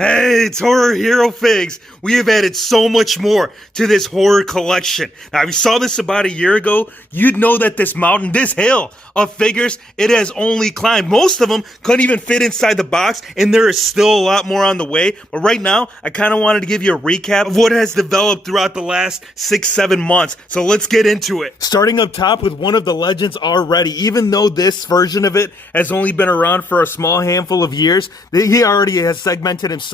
Hey, it's Horror Hero Figs. We have added so much more to this horror collection. Now, if you saw this about a year ago, you'd know that this mountain, this hill of figures, it has only climbed. Most of them couldn't even fit inside the box, and there is still a lot more on the way. But right now, I kind of wanted to give you a recap of what has developed throughout the last 6-7 months. So let's get into it. Starting up top with one of the legends already. Even though this version of it has only been around for a small handful of years, he already has segmented himself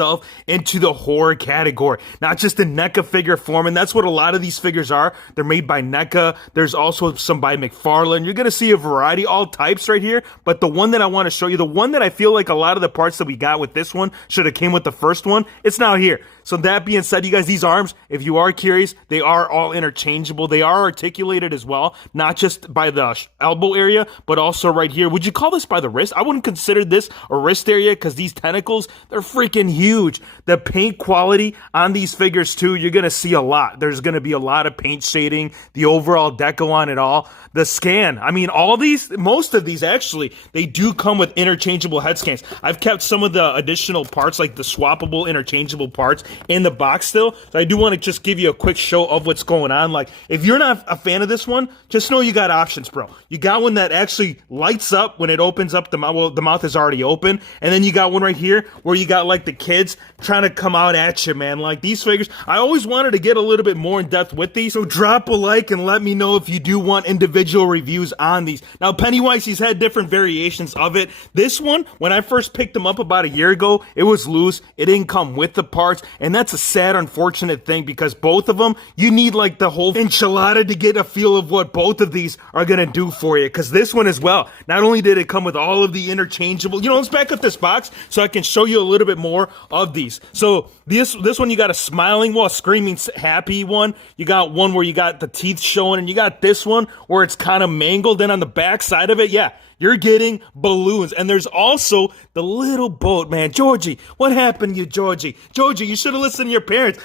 into the horror category, not just in NECA figure form, and that's what a lot of these figures are. They're made by NECA. There's also some by McFarlane. You're gonna see a variety, all types right here, but the one that I want to show you, the one that I feel like a lot of the parts that we got with this one should have came with the first one, it's now here. So that being said, you guys, these arms, if you are curious, they are all interchangeable. They are articulated as well, not just by the elbow area, but also right here. Would you call this by the wrist? I wouldn't consider this a wrist area because these tentacles, they're freaking huge. The paint quality on these figures too, you're going to see a lot. There's going to be a lot of paint shading, the overall deco on it all. The scan, I mean, all these, most of these actually, they do come with interchangeable head scans. I've kept some of the additional parts, like the swappable interchangeable parts, in the box still. So I do want to just give you a quick show of what's going on. Like, if you're not a fan of this one, just know you got options, bro. You got one that actually lights up when it opens up the mouth. Well, the mouth is already open. And then you got one right here where you got like the kids trying to come out at you, man. Like, these figures, I always wanted to get a little bit more in depth with these. So drop a like and let me know if you do want individual reviews on these. Now, Pennywise, he's had different variations of it. This one, when I first picked him up about a year ago, it was loose. It didn't come with the parts. And that's a sad, unfortunate thing because both of them, you need like the whole enchilada to get a feel of what both of these are going to do for you. Because this one as well, not only did it come with all of the interchangeable, let's back up this box so I can show you a little bit more of these. So this one, you got a smiling, screaming happy one. You got one where you got the teeth showing, and you got this one where it's kind of mangled. And on the back side of it, yeah, you're getting balloons. And there's also the little boat, man. Georgie, what happened to you, Georgie? Georgie, you should have listened to your parents.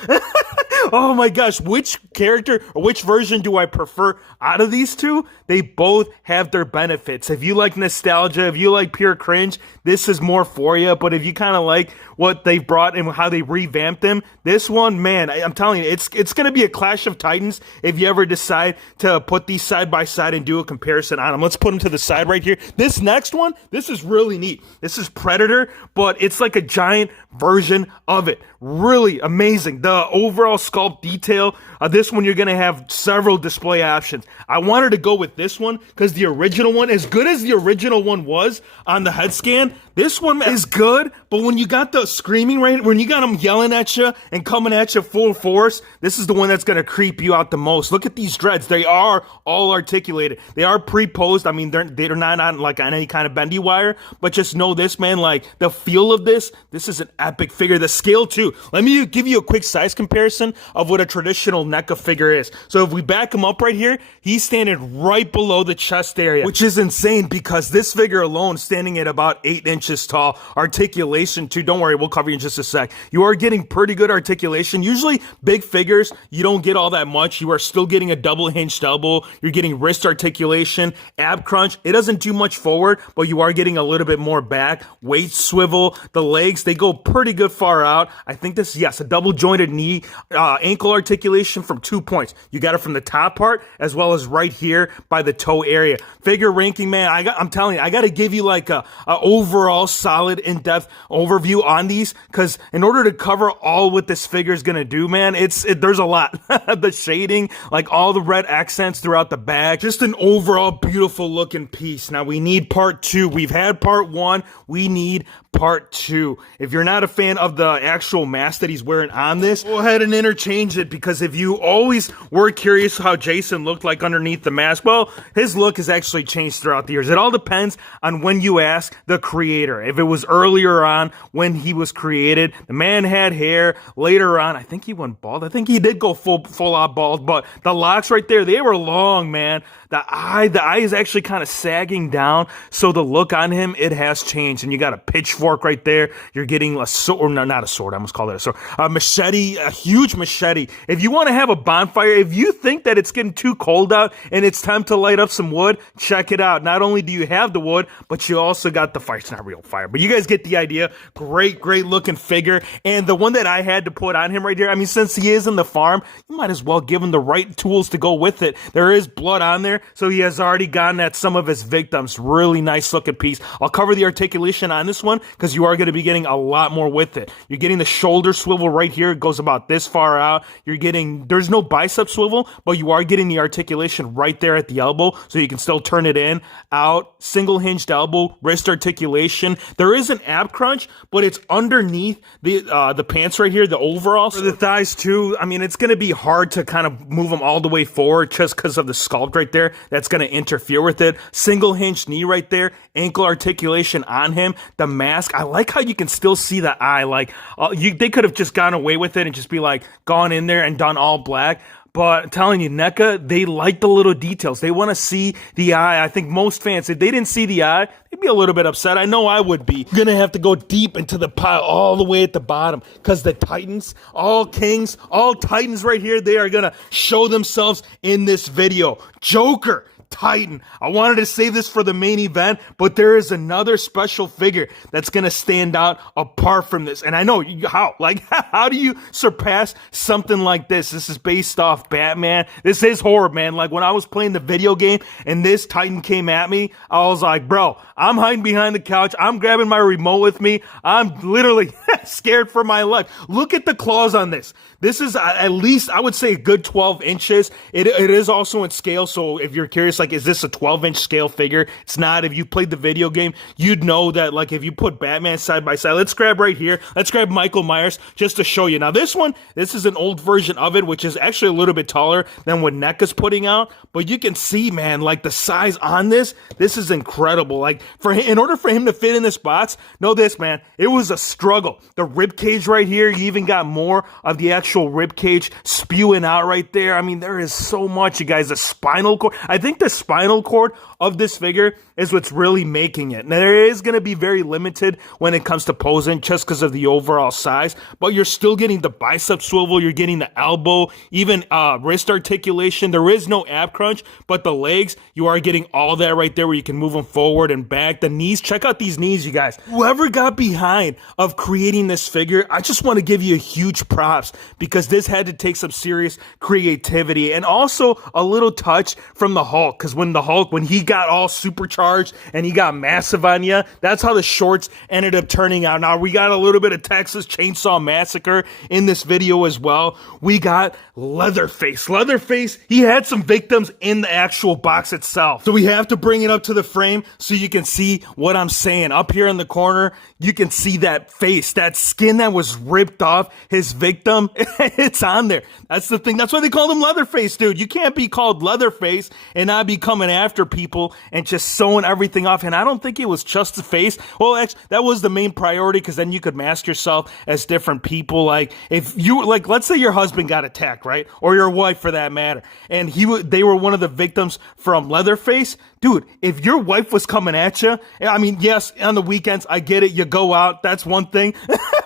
Oh my gosh, which character or which version do I prefer out of these two? They both have their benefits. If you like nostalgia, if you like pure cringe, this is more for you. But if you kind of like what they've brought and how they revamped them, this one, man, I'm telling you, it's going to be a clash of titans if you ever decide to put these side by side and do a comparison on them. Let's put them to the side right here. This next one, this is really neat. This is Predator, but it's like a giant version of it. Really amazing. The overall sculpt detail. This one, you're going to have several display options. I wanted to go with this one because the original one, as good as the original one was on the head scan, this one is good, but when you got the screaming right, when you got them yelling at you and coming at you full force, this is the one that's going to creep you out the most. Look at these dreads. They are all articulated. They are pre-posed. I mean, they're not on like on any kind of bendy wire, but just know this, man, like the feel of this is an epic figure. The scale too. Let me give you a quick size comparison of what a traditional NECA figure is. So if we back him up right here, he's standing right below the chest area, which is insane because this figure alone standing at about 8 inches tall. Articulation too, don't worry, we'll cover you in just a sec. You are getting pretty good articulation. Usually big figures, you don't get all that much. You are still getting a double hinged elbow. You're getting wrist articulation, ab crunch. It doesn't do much forward, but you are getting a little bit more back. Weight swivel, the legs, they go pretty good far out. I think this, yes, a double jointed knee, ankle articulation from 2 points. You got it from the top part as well as right here by the toe area. Figure ranking, man, I'm telling you, I got to give you like a overall solid in-depth overview on these because in order to cover all what this figure is going to do, man, there's a lot. The shading, like all the red accents throughout the bag, just an overall beautiful looking piece. Now we need part 2. We've had part 1. We need part 2. If you're not a fan of the actual mask that he's wearing on this, go ahead and interchange it because if you always were curious how Jason looked like underneath the mask, well, his look has actually changed throughout the years. It all depends on when you ask the creator. If it was earlier on when he was created, the man had hair. Later on, I think he went bald. I think he did go full out bald, but the locks right there, they were long, man. The eye is actually kind of sagging down, so the look on him, it has changed, and you got a pitchfork pitchfork right there. You're getting a sword, or no, not a sword. I almost called it a sword. A machete, a huge machete. If you want to have a bonfire, if you think that it's getting too cold out and it's time to light up some wood, check it out. Not only do you have the wood, but you also got the fire. It's not real fire, but you guys get the idea. Great looking figure. And the one that I had to put on him right here, I mean, since he is in the farm, you might as well give him the right tools to go with it. There is blood on there, so he has already gotten at some of his victims. Really nice looking piece. I'll cover the articulation on this one because you are going to be getting a lot more with it. You're getting the shoulder swivel right here. It goes about this far out. You're getting, there's no bicep swivel, but you are getting the articulation right there at the elbow, so you can still turn it in, out, single hinged elbow, wrist articulation. There is an ab crunch, but it's underneath the pants right here, the overalls. For the thighs too, I mean, it's going to be hard to kind of move them all the way forward just because of the sculpt right there. That's going to interfere with it. Single hinged knee right there, ankle articulation on him. The mask, I like how you can still see the eye. Like, they could have just gone away with it and just be like, gone in there and done all black. But I'm telling you, NECA, they like the little details. They want to see the eye. I think most fans, if they didn't see the eye, they'd be a little bit upset. I know I would be. You're going to have to go deep into the pile all the way at the bottom because the Titans, all Kings, all Titans right here, they are going to show themselves in this video. Joker, Titan. I wanted to save this for the main event, but there is another special figure that's going to stand out apart from this. And I know how, like, how do you surpass something like this? This is based off Batman. This is horror, man. Like, when I was playing the video game and this Titan came at me, I was like, bro, I'm hiding behind the couch. I'm grabbing my remote with me. I'm literally scared for my life. Look at the claws on this. This is at least, I would say, a good 12 inches. It is also in scale, so if you're curious, like, is this a 12-inch scale figure? It's not. If you played the video game, you'd know that, like, if you put Batman side by side, let's grab right here. Let's grab Michael Myers just to show you. Now, this one, this is an old version of it, which is actually a little bit taller than what NECA's putting out, but you can see, man, like, the size on this is incredible. Like, in order for him to fit in this box, know this, man, it was a struggle. The rib cage right here, you even got more of the actual rib cage spewing out right there. I mean, there is so much, you guys. The spinal cord, I think the spinal cord of this figure is what's really making it. Now, there is going to be very limited when it comes to posing just because of the overall size, but you're still getting the bicep swivel, you're getting the elbow, even wrist articulation. There is no ab crunch, but the legs, you are getting all that right there where you can move them forward and back. The knees, check out these knees, you guys. Whoever got behind of creating this figure, I just want to give you a huge props because this had to take some serious creativity and also a little touch from the Hulk, because when he got all supercharged and he got massive on you, that's how the shorts ended up turning out. Now, we got a little bit of Texas Chainsaw Massacre in this video as well. We got Leatherface. Leatherface, he had some victims in the actual box itself. So we have to bring it up to the frame so you can see what I'm saying. Up here in the corner, you can see that face, that skin that was ripped off his victim. It's on there. That's the thing. That's why they called him Leatherface, dude. You can't be called Leatherface and not be coming after people and just sewing everything off. And I don't think it was just the face. Well, actually, that was the main priority because then you could mask yourself as different people. Like, if you, like, let's say your husband got attacked, right? Or your wife for that matter. And they were one of the victims from Leatherface. Dude, if your wife was coming at you, I mean, yes, on the weekends, I get it, you go out, that's one thing.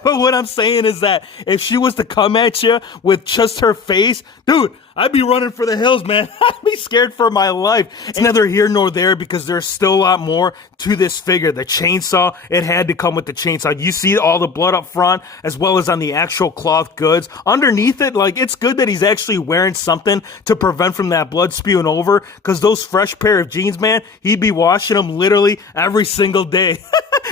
But what I'm saying is that if she was to come at you with just her face, dude, I'd be running for the hills, man. I'd be scared for my life. It's neither here nor there because there's still a lot more to this figure. The chainsaw, it had to come with the chainsaw. You see all the blood up front as well as on the actual cloth goods. Underneath it, like, it's good that he's actually wearing something to prevent from that blood spewing over because those fresh pair of jeans, man, he'd be washing them literally every single day.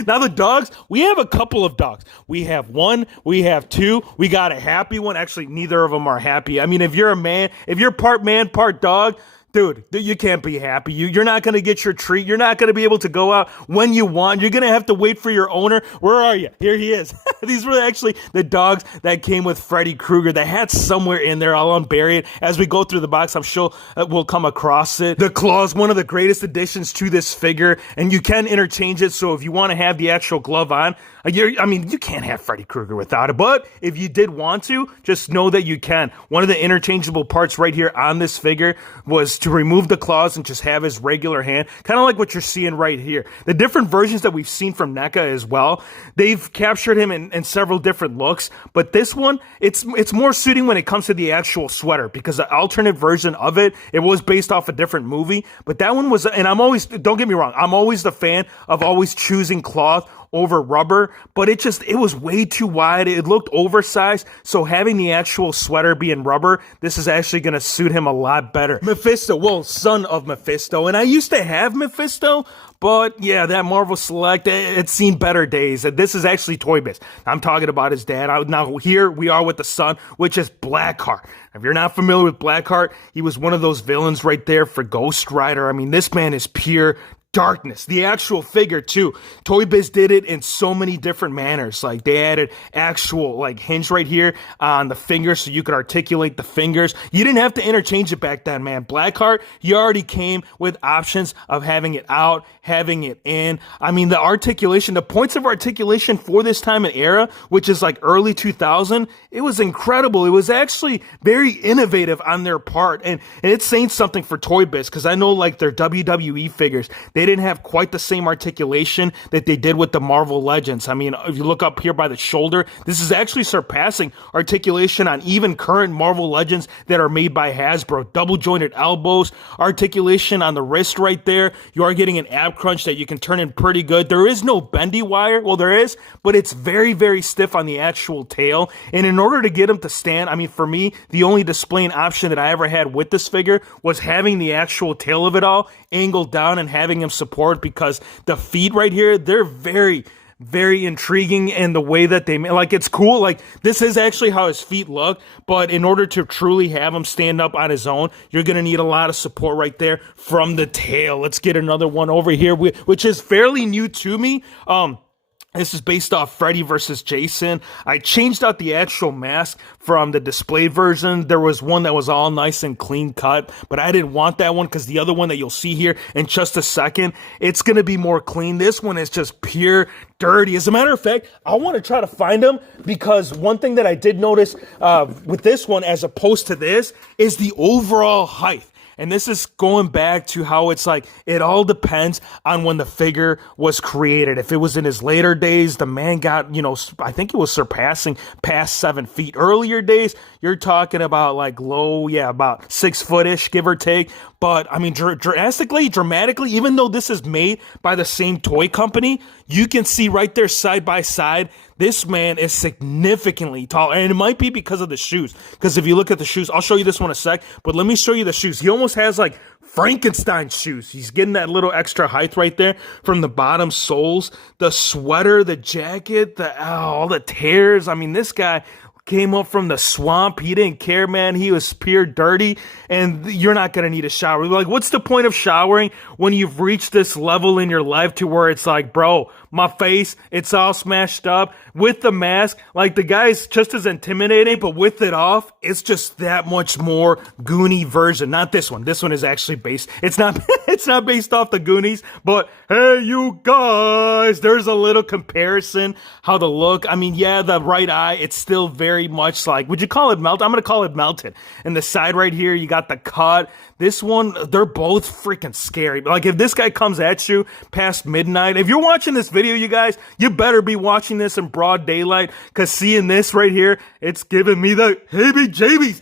Now the dogs, we have a couple of dogs. We have one, we have two, we got a happy one. Actually, neither of them are happy. I mean, if you're a man, if you're part man, part dog, dude, you can't be happy. You're not going to get your treat. You're not going to be able to go out when you want. You're going to have to wait for your owner. Where are you? Here he is. These were actually the dogs that came with Freddy Krueger. They had somewhere in there. I'll unbury it. As we go through the box, I'm sure we'll come across it. The claws, one of the greatest additions to this figure, and you can interchange it. So if you want to have the actual glove on, I mean, you can't have Freddy Krueger without it, but if you did want to, just know that you can. One of the interchangeable parts right here on this figure was to remove the claws and just have his regular hand, kind of like what you're seeing right here. The different versions that we've seen from NECA as well, they've captured him in several different looks, but this one, it's more suiting when it comes to the actual sweater, because the alternate version of it was based off a different movie, but that one was, and don't get me wrong, I'm always the fan of always choosing cloth over rubber, but it was way too wide. It looked oversized. So having the actual sweater be in rubber, this is actually going to suit him a lot better. Mephisto, well, son of Mephisto. And I used to have Mephisto, but yeah, that Marvel Select, it's seen better days. This is actually Toy Biz. I'm talking about his dad. Now here we are with the son, which is Blackheart. If you're not familiar with Blackheart, he was one of those villains right there for Ghost Rider. I mean, this man is pure darkness. The actual figure too. Toy Biz did it in so many different manners. Like they added actual like hinge right here on the fingers so you could articulate the fingers. You didn't have to interchange it back then, man. Blackheart, he already came with options of having it out, having it in. I mean, the articulation, the points of articulation for this time and era, which is like early 2000, it was incredible. It was actually very innovative on their part. And it's saying something for Toy Biz, because I know like their WWE figures, they didn't have quite the same articulation that they did with the Marvel Legends. I mean, if you look up here by the shoulder, this is actually surpassing articulation on even current Marvel Legends that are made by Hasbro. Double jointed elbows, articulation on the wrist right there. You are getting an ab crunch that you can turn in pretty good. There is no bendy wire. Well, there is, but it's very, very stiff on the actual tail. And in order to get him to stand, I mean, for me, the only displaying option that I ever had with this figure was having the actual tail of it all angled down and having him support, because the feet right here, they're very, very intriguing in the way that they like. It's cool. Like this is actually how his feet look, but in order to truly have him stand up on his own, you're going to need a lot of support right there from the tail. Let's get another one over here, which is fairly new to me. This is based off Freddy versus Jason. I changed out the actual mask from the display version. There was one that was all nice and clean cut, but I didn't want that one because the other one that you'll see here in just a second, it's going to be more clean. This one is just pure dirty. As a matter of fact, I want to try to find them, because one thing that I did notice with this one as opposed to this is the overall height. And this is going back to how it's like, it all depends on when the figure was created. If it was in his later days, the man got, I think it was surpassing past 7 feet. Earlier days, you're talking about like low, about 6 foot-ish, give or take. But I mean, dramatically, even though this is made by the same toy company, you can see right there side by side, this man is significantly taller. And it might be because of the shoes. Because if you look at the shoes, I'll show you this one in a sec, but let me show you the shoes. He almost has like Frankenstein shoes. He's getting that little extra height right there from the bottom soles. The sweater, the jacket, all the tears. I mean, this guy came up from the swamp. He didn't care, man. He was pure dirty, and you're not going to need a shower. Like, what's the point of showering when you've reached this level in your life to where it's like, bro, my face, it's all smashed up with the mask. Like, the guy's just as intimidating, but with it off, it's just that much more Goonie version. Not this one. This one is actually based. It's not based off the Goonies, but hey, you guys, there's a little comparison how the look. I mean, yeah, the right eye, it's still very much like, would you call it melted? I'm going to call it melted. And the side right here, you got the cut. This one, they're both freaking scary. Like, if this guy comes at you past midnight, if you're watching this video, you guys, you better be watching this in broad daylight, because seeing this right here, it's giving me the heebie-jeebies.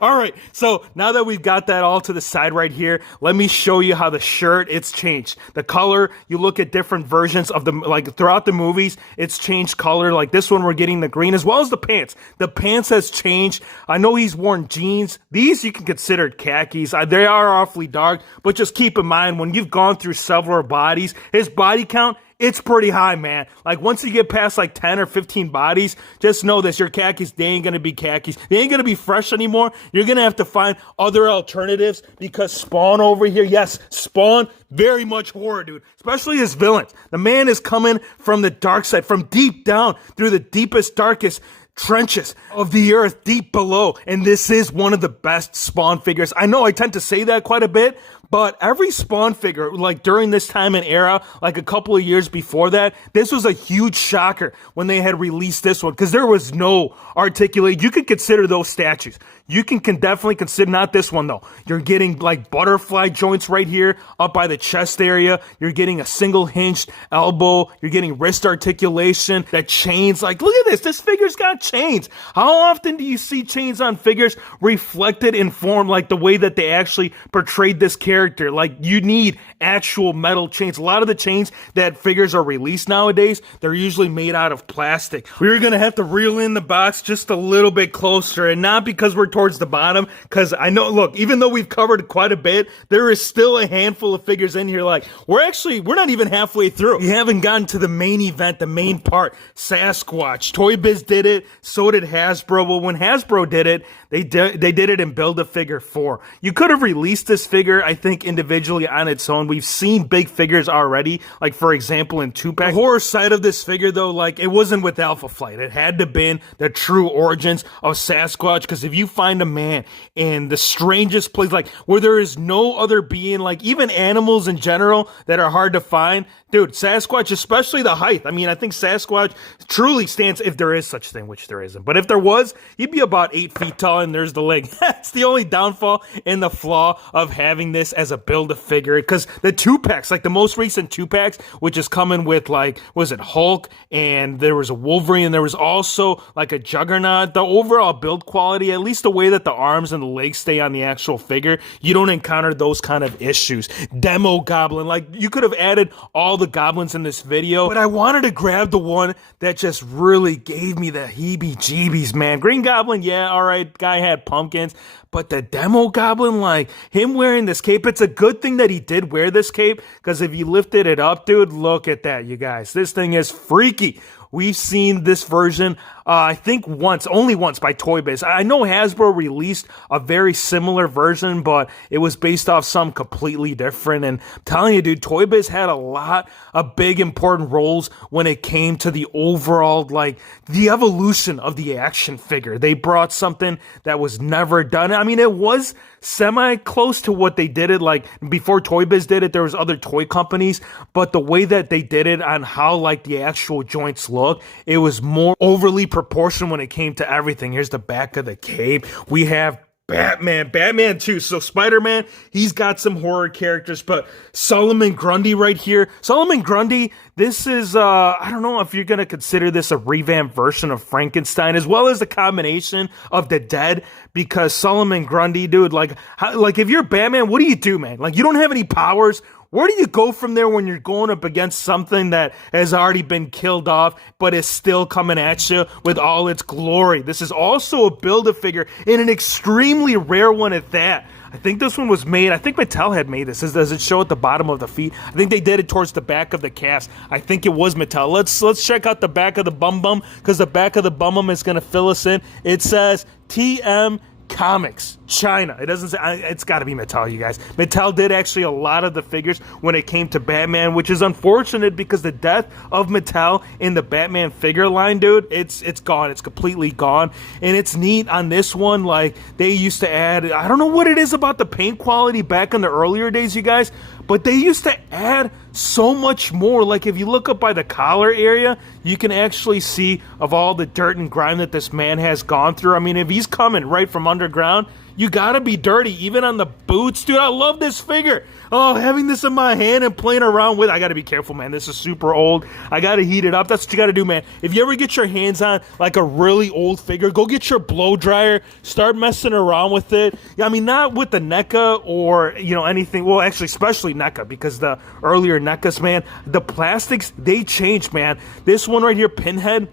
All right, so now that we've got that all to the side right here, let me show you how the shirt, it's changed. The color, you look at different versions of the, like throughout the movies, it's changed color. Like this one, we're getting the green, as well as the pants. The pants has changed. I know he's worn jeans. These you can consider khakis. They are awfully dark, but just keep in mind, when you've gone through several bodies, his body count, it's pretty high, man. Like, once you get past like 10 or 15 bodies, just know this, your khakis, they ain't gonna be khakis. They ain't gonna be fresh anymore. You're gonna have to find other alternatives, because Spawn over here, yes, Spawn, very much horror, dude. Especially his villains. The man is coming from the dark side, from deep down, through the deepest, darkest trenches of the earth, deep below. And this is one of the best Spawn figures. I know I tend to say that quite a bit, But every Spawn figure, like during this time and era, like a couple of years before that, this was a huge shocker when they had released this one, because there was no articulate. You could consider those statues. You can definitely consider, not this one though. You're getting like butterfly joints right here up by the chest area. You're getting a single hinged elbow. You're getting wrist articulation. That chains, like look at this. This figure's got chains. How often do you see chains on figures reflected in form like the way that they actually portrayed this character? Like you need actual metal chains. A lot of the chains that figures are released nowadays, they're usually made out of plastic. We're gonna have to reel in the box just a little bit closer, and not because we're towards the bottom, because I know, look, even though we've covered quite a bit, there is still a handful of figures in here. Like we're not even halfway through. We haven't gotten to the main event, the main part. Sasquatch. Toy Biz did it, so did Hasbro. Well, when Hasbro did it, they did it in Build-A-Figure 4. You could have released this figure, I think, individually on its own. We've seen big figures already, like for example in 2-pack. The horror side of this figure though, like it wasn't with Alpha Flight. It had to been the true origins of Sasquatch, because if you find a man in the strangest place, like where there is no other being, like even animals in general that are hard to find, dude, Sasquatch, especially the height. I mean, I think Sasquatch truly stands, if there is such thing, which there isn't. But if there was, he'd be about 8 feet tall, and there's the leg. That's the only downfall and the flaw of having this as a Build-A-Figure, because the 2-packs, like the most recent 2-packs, which is coming with like, was it Hulk, and there was a Wolverine, and there was also like a Juggernaut. The overall build quality, at least the way that the arms and the legs stay on the actual figure, you don't encounter those kind of issues. Demo Goblin, like you could have added all the goblins in this video, but I wanted to grab the one that just really gave me the heebie-jeebies, man. Green Goblin, yeah, all right, guy had pumpkins, but the Demo Goblin, like him wearing this cape, it's a good thing that he did wear this cape, because if you lifted it up, dude, look at that, you guys. This thing is freaky. We've seen this version, I think only once by Toy Biz. I know Hasbro released a very similar version, but it was based off something completely different. And I'm telling you, dude, Toy Biz had a lot of big important roles when it came to the overall, like, the evolution of the action figure. They brought something that was never done. I mean, it was semi-close to what they did it, like, before Toy Biz did it, there was other toy companies, but the way that they did it on how, like, the actual joints look, it was more overly proportional when it came to everything. Here's the back of the cape. We have Batman too. So Spiderman, he's got some horror characters, but Solomon Grundy right here. Solomon Grundy, this is, I don't know if you're going to consider this a revamped version of Frankenstein, as well as a combination of the dead, because Solomon Grundy, dude, like if you're Batman, what do you do, man? Like, you don't have any powers. Where do you go from there when you're going up against something that has already been killed off, but is still coming at you with all its glory? This is also a Build-A-Figure, and an extremely rare one at that. I think this one was made, I think Mattel had made this. Does it show at the bottom of the feet? I think they did it towards the back of the cast. I think it was Mattel. Let's check out the back of the bum, because the back of the bum is going to fill us in. It says TM Comics, China. It doesn't say, it's got to be Mattel, you guys. Mattel did actually a lot of the figures when it came to Batman, which is unfortunate because the death of Mattel in the Batman figure line, dude, it's gone. It's completely gone. And it's neat on this one, like, they used to add, I don't know what it is about the paint quality back in the earlier days, you guys, but they used to add so much more. Like, if you look up by the collar area, you can actually see of all the dirt and grime that this man has gone through. I mean, if he's coming right from underground, you gotta be dirty, even on the boots. Dude, I love this figure. Oh, having this in my hand and playing around with it, I gotta be careful, man. This is super old. I gotta heat it up. That's what you gotta do, man. If you ever get your hands on like a really old figure, go get your blow dryer, start messing around with it. I mean, not with the NECA or, you know, anything. Well, actually, especially NECA, because the earlier NECAs, man, the plastics, they changed, man. This one right here, Pinhead,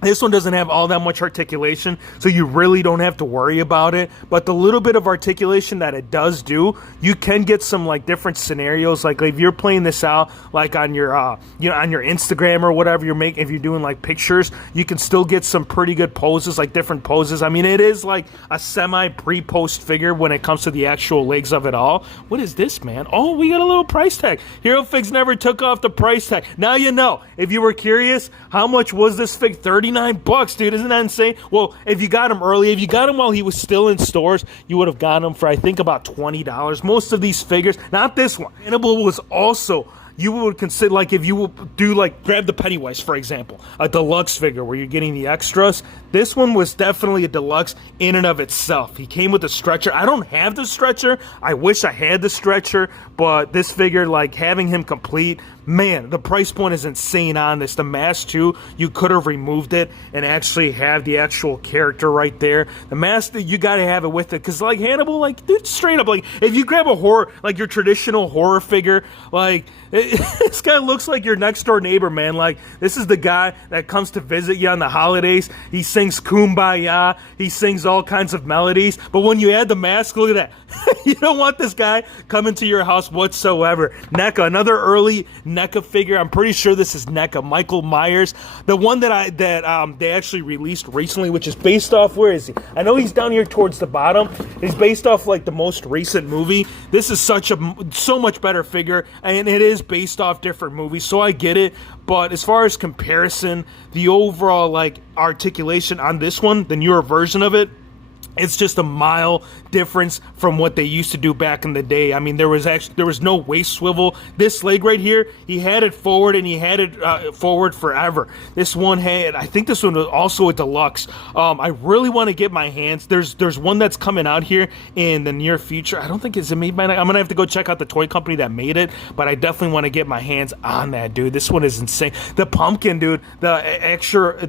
this one doesn't have all that much articulation, so you really don't have to worry about it. But the little bit of articulation that it does do, you can get some like different scenarios. Like if you're playing this out, like on your, you know, on your Instagram or whatever you're making, if you're doing like pictures, you can still get some pretty good poses, like different poses. I mean, it is like a semi pre-post figure when it comes to the actual legs of it all. What is this, man? Oh, we got a little price tag. Hero Figs never took off the price tag. Now you know. If you were curious, how much was this fig? $39. $49, dude. Isn't that insane? Well, if you got him early, if you got him while he was still in stores, you would have gotten him for, I think, about $20. Most of these figures, not this one. Hannibal was also, you would consider, like, if you would do, like, grab the Pennywise, for example, a deluxe figure where you're getting the extras. This one was definitely a deluxe in and of itself. He came with a stretcher. I don't have the stretcher. I wish I had the stretcher, but this figure, like, having him complete, man, the price point is insane on this. The mask, too, you could have removed it and actually have the actual character right there. The mask, you got to have it with it, because, like, Hannibal, like, dude, straight up, like, if you grab a horror, like, your traditional horror figure, like, this guy looks like your next door neighbor, man. Like, this is the guy that comes to visit you on the holidays. He sings Kumbaya. He sings all kinds of melodies. But when you add the mask, look at that. You don't want this guy coming to your house whatsoever. NECA, another early NECA figure. I'm pretty sure this is NECA. Michael Myers, the one that they actually released recently, which is based off, where is he? I know he's down here towards the bottom. He's based off, like, the most recent movie. This is so much better figure, and it is based off different movies, so I get it. But as far as comparison, the overall, like, articulation on this one, the newer version of it, it's just a mile difference from what they used to do back in the day. I mean, there was no waist swivel. This leg right here, he had it forward, and he had it forward forever. This one had, I think this one was also a deluxe. I really want to get my hands. There's one that's coming out here in the near future. I don't think it's made by. I'm gonna have to go check out the toy company that made it, but I definitely want to get my hands on that, dude. This one is insane. The pumpkin, dude. The extra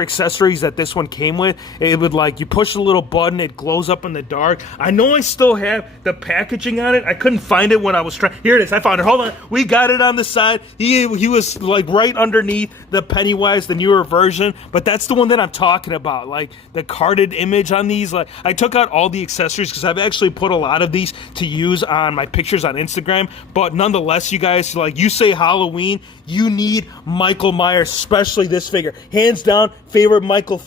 accessories that this one came with. It would, like, you push a little button, it glows up in the dark. I know I still have the packaging on it. I couldn't find it when I was trying. Here it is. I found it. Hold on. We got it on the side. He was, like, right underneath the Pennywise, the newer version. But that's the one that I'm talking about. Like, the carded image on these. Like, I took out all the accessories because I've actually put a lot of these to use on my pictures on Instagram. But nonetheless, you guys, like, you say Halloween, you need Michael Myers, especially this figure. Hands down, favorite Michael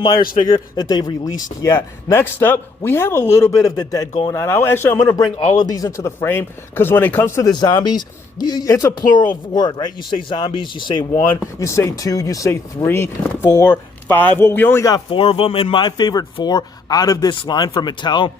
Myers figure that they've released yet. Next up, we have a little bit of the dead going on. I'm going to bring all of these into the frame, because when it comes to the zombies, it's a plural word, right? You say zombies, you say 1, you say 2, you say 3, 4, 5. Well, we only got 4 of them, and my favorite 4 out of this line from Mattel.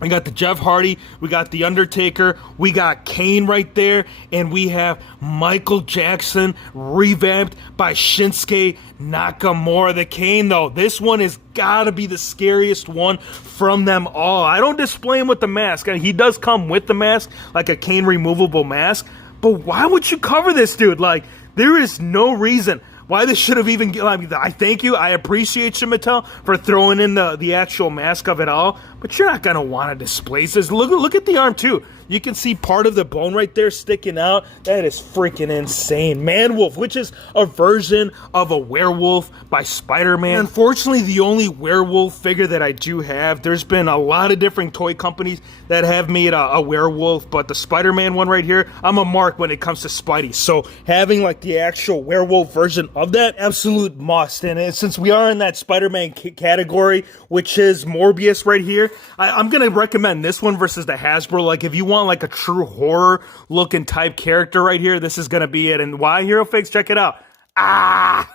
We got the Jeff Hardy, we got the Undertaker, we got Kane right there, and we have Michael Jackson revamped by Shinsuke Nakamura. The Kane, though, this one has got to be the scariest one from them all. I don't display him with the mask. He does come with the mask, like a Kane removable mask, but why would you cover this dude? Like, there is no reason why this should have even... I thank you. I appreciate you, Mattel, for throwing in the actual mask of it all. But you're not going to want to display this. Look at the arm, too. You can see part of the bone right there sticking out. That is freaking insane. Man-Wolf, which is a version of a werewolf by Spiderman. Unfortunately, the only werewolf figure that I do have, there's been a lot of different toy companies that have made a werewolf, but the Spider-Man one right here, I'm a mark when it comes to Spidey. So having, like, the actual werewolf version of that, absolute must. And since we are in that Spider-Man category, which is Morbius right here, I'm going to recommend this one versus the Hasbro. Like, if you want, like, a true horror looking type character right here, this is going to be it. And why, Hero Figs? Check it out. Ah!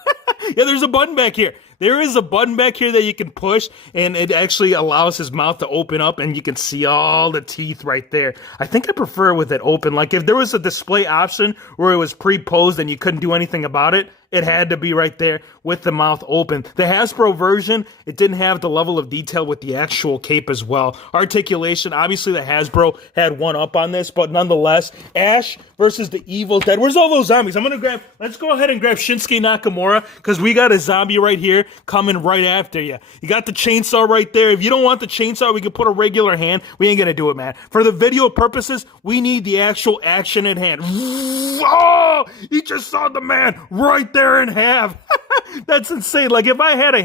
Yeah, there's a button back here. There is a button back here that you can push, and it actually allows his mouth to open up, and you can see all the teeth right there. I think I prefer with it open. Like, if there was a display option where it was pre-posed and you couldn't do anything about it, it had to be right there with the mouth open. The Hasbro version, it didn't have the level of detail with the actual cape as well. Articulation, obviously the Hasbro had one up on this, but nonetheless, Ash versus the Evil Dead. Where's all those zombies? Let's go ahead and grab Shinsuke Nakamura, because we got a zombie right here coming right after you. You got the chainsaw right there. If you don't want the chainsaw, we can put a regular hand. We ain't gonna do it, man. For the video purposes, we need the actual action at hand. Oh, you just saw the man right there in half. That's insane. Like, if I had a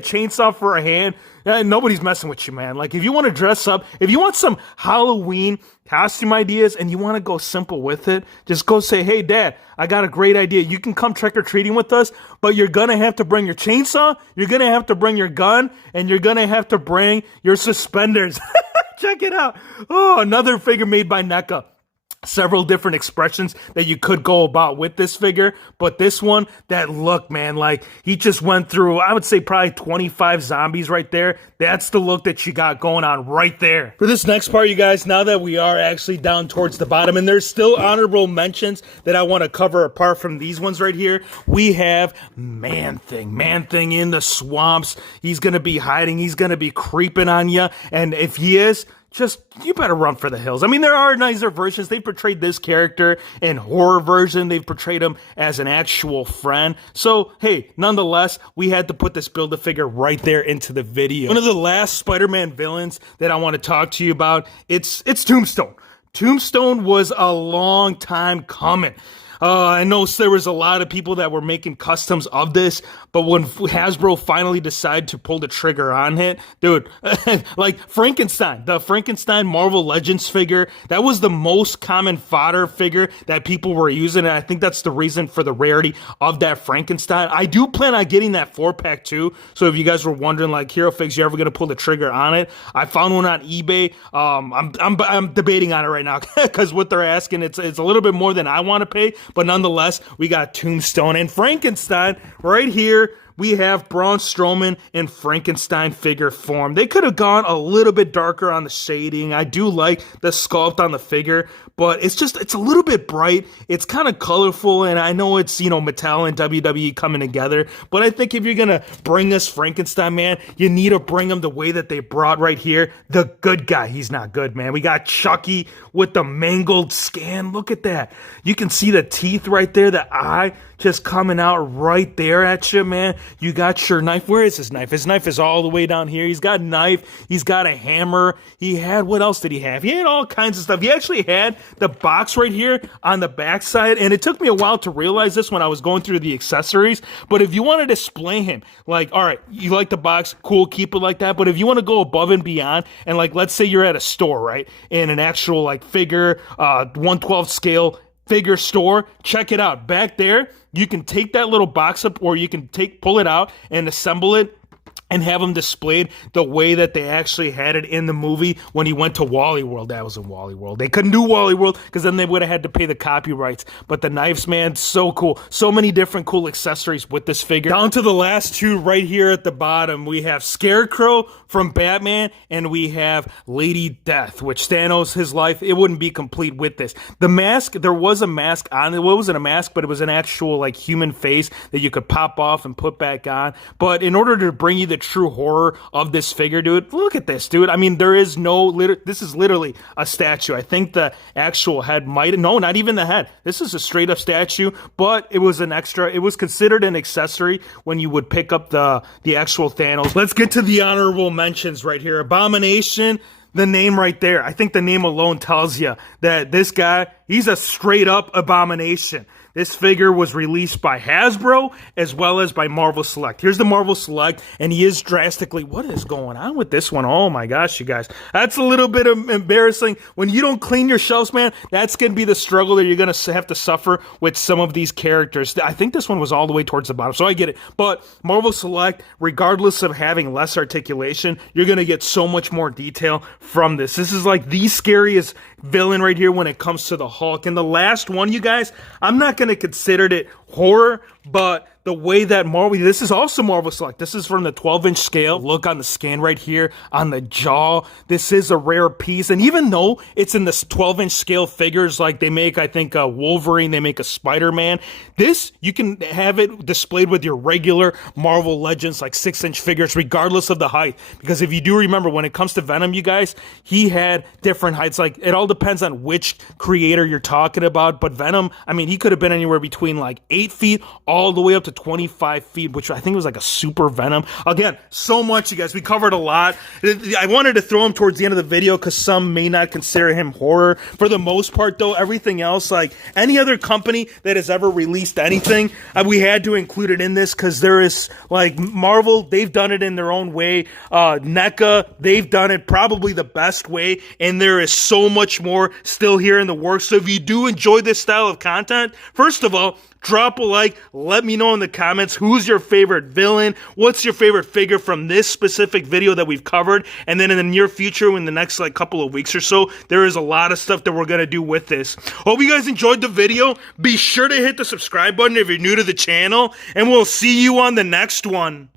chainsaw for a hand, nobody's messing with you, man. Like, if you want to dress up, if you want some Halloween costume ideas and you want to go simple with it, just go say, hey, Dad, I got a great idea. You can come trick-or-treating with us, but you're going to have to bring your chainsaw, you're going to have to bring your gun, and you're going to have to bring your suspenders. Check it out. Oh, another figure made by NECA. several different expressions that you could go about with this figure, but this one, that look, man, like he just went through, I would say probably 25 zombies right there. That's the look that you got going on right there. For this next part, you guys, now that we are actually down towards the bottom, and there's still honorable mentions that I want to cover apart from these ones right here, we have Man-Thing in the swamps. He's going to be hiding. He's going to be creeping on you, and if he is, just, you better run for the hills. I mean, there are nicer versions. They portrayed this character in horror version. They've portrayed him as an actual friend. So, hey, nonetheless, we had to put this Build-A-Figure right there into the video. One of the last Spider-Man villains that I want to talk to you about, it's Tombstone. Tombstone was a long time coming. I know there was a lot of people that were making customs of this, but when Hasbro finally decided to pull the trigger on it, dude, like Frankenstein, the Frankenstein Marvel Legends figure, that was the most common fodder figure that people were using, and I think that's the reason for the rarity of that Frankenstein. I do plan on getting that 4-pack too, so if you guys were wondering, like, Hero Figs, you ever gonna pull the trigger on it? I found one on eBay. I'm debating on it right now, because what they're asking, it's a little bit more than I want to pay. But nonetheless, we got Tombstone and Frankenstein right here. We have Braun Strowman in Frankenstein figure form. They could have gone a little bit darker on the shading. I do like the sculpt on the figure, but it's a little bit bright. It's kind of colorful, and I know it's, Mattel and WWE coming together, but I think if you're going to bring this Frankenstein, man, you need to bring him the way that they brought right here. The good guy. He's not good, man. We got Chucky with the mangled skin. Look at that. You can see the teeth right there, the eye just coming out right there at you, man. You got your knife. Where is his knife? His knife is all the way down here. He's got a knife. He's got a hammer. He had, what else did he have? He had all kinds of stuff. He actually had the box right here on the backside, and it took me a while to realize this when I was going through the accessories, but if you want to display him, like, all right, you like the box, cool, keep it like that, but if you want to go above and beyond, and like, let's say you're at a store, right, in an actual, like, figure, 1/12 scale figure store, check it out. Back there, you can take that little box up, or you can pull it out and assemble it and have them displayed the way that they actually had it in the movie when he went to Wally World. That was in Wally World. They couldn't do Wally World because then they would have had to pay the copyrights. But the knives, man, so cool. So many different cool accessories with this figure. Down to the last two right here at the bottom, we have Scarecrow from Batman, and we have Lady Death, which Thanos, his life, it wouldn't be complete with this. The mask, there was a mask on it. Well, it wasn't a mask, but it was an actual, like, human face that you could pop off and put back on. But in order to bring you the true horror of this figure, dude, look at this, dude. I mean, there is no, this is literally a statue. I think the actual head no, not even the head. This is a straight up statue, but it was an extra, it was considered an accessory when you would pick up the actual Thanos. Let's get to the honorable mentions right here. Abomination, the name right there. I think the name alone tells you that this guy, he's a straight up abomination. This figure was released by Hasbro as well as by Marvel Select. Here's the Marvel Select, and he is drastically... What is going on with this one? Oh my gosh, you guys. That's a little bit embarrassing. When you don't clean your shelves, man, that's going to be the struggle that you're going to have to suffer with some of these characters. I think this one was all the way towards the bottom, so I get it. But Marvel Select, regardless of having less articulation, you're going to get so much more detail from this. This is like the scariest villain right here when it comes to the Hulk. And the last one, you guys, I'm not going to consider it horror, but the way that Marvel, this is also Marvel Select. This is from the 12-inch scale. Look on the scan right here on the jaw. This is a rare piece. And even though it's in this 12-inch scale figures, like they make, I think, a Wolverine, they make a Spiderman, this, you can have it displayed with your regular Marvel Legends, like 6-inch figures, regardless of the height. Because if you do remember, when it comes to Venom, you guys, he had different heights. Like, it all depends on which creator you're talking about. But Venom, I mean, he could have been anywhere between like 8 feet all the way up to 25 feet, which I think was like a super Venom. Again, so much, you guys. We covered a lot. I wanted to throw him towards the end of the video because some may not consider him horror. For the most part, though, everything else, like any other company that has ever released anything, we had to include it in this because there is, like, Marvel, they've done it in their own way. NECA, they've done it probably the best way, and there is so much more still here in the works. So if you do enjoy this style of content, first of all, drop a like, let me know in the comments who's your favorite villain, what's your favorite figure from this specific video that we've covered, and then in the near future, in the next like couple of weeks or so, there is a lot of stuff that we're gonna do with this. Hope you guys enjoyed the video. Be sure to hit the subscribe button if you're new to the channel, and we'll see you on the next one.